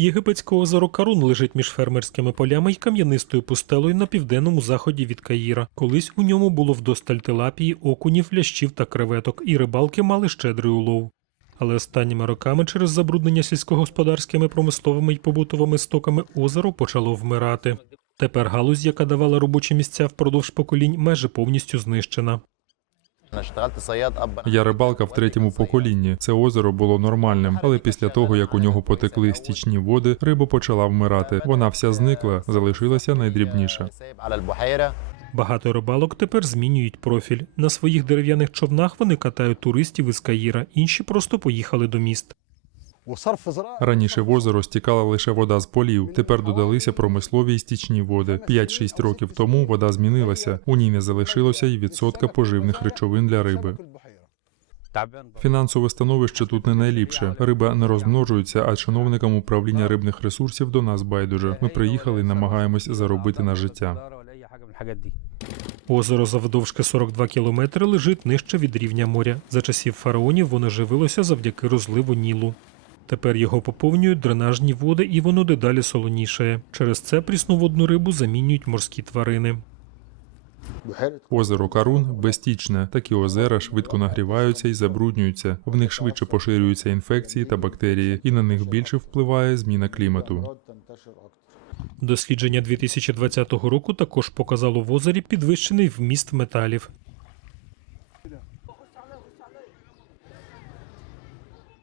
Єгипетське озеро Карун лежить між фермерськими полями й кам'янистою пустелою на південному заході від Каїра. Колись у ньому було вдосталь тилапії, окунів, лящів та креветок, і рибалки мали щедрий улов. Але останніми роками через забруднення сільськогосподарськими промисловими й побутовими стоками озеро почало вмирати. Тепер галузь, яка давала робочі місця впродовж поколінь, майже повністю знищена. Я рибалка в третьому поколінні. Це озеро було нормальним, але після того як у нього потекли стічні води, риба почала вмирати. Вона вся зникла, залишилася найдрібніша. Багато рибалок тепер змінюють профіль. На своїх дерев'яних човнах вони катають туристів із Каїра, інші просто поїхали до міст. Раніше в озеро стікала лише вода з полів. Тепер додалися промислові і стічні води. 5-6 років тому вода змінилася. У ній не залишилося і відсотка поживних речовин для риби. Фінансове становище тут не найліпше. Риба не розмножується, а чиновникам управління рибних ресурсів до нас байдуже. Ми приїхали і намагаємось заробити на життя. Озеро завдовжки 42 кілометри лежить нижче від рівня моря. За часів фараонів воно живилося завдяки розливу Нілу. Тепер його поповнюють дренажні води і воно дедалі солоніше. Через це прісноводну рибу замінюють морські тварини. Озеро Карун безтічне. Такі озера швидко нагріваються і забруднюються. В них швидше поширюються інфекції та бактерії, і на них більше впливає зміна клімату. Дослідження 2020 року також показало в озері підвищений вміст металів.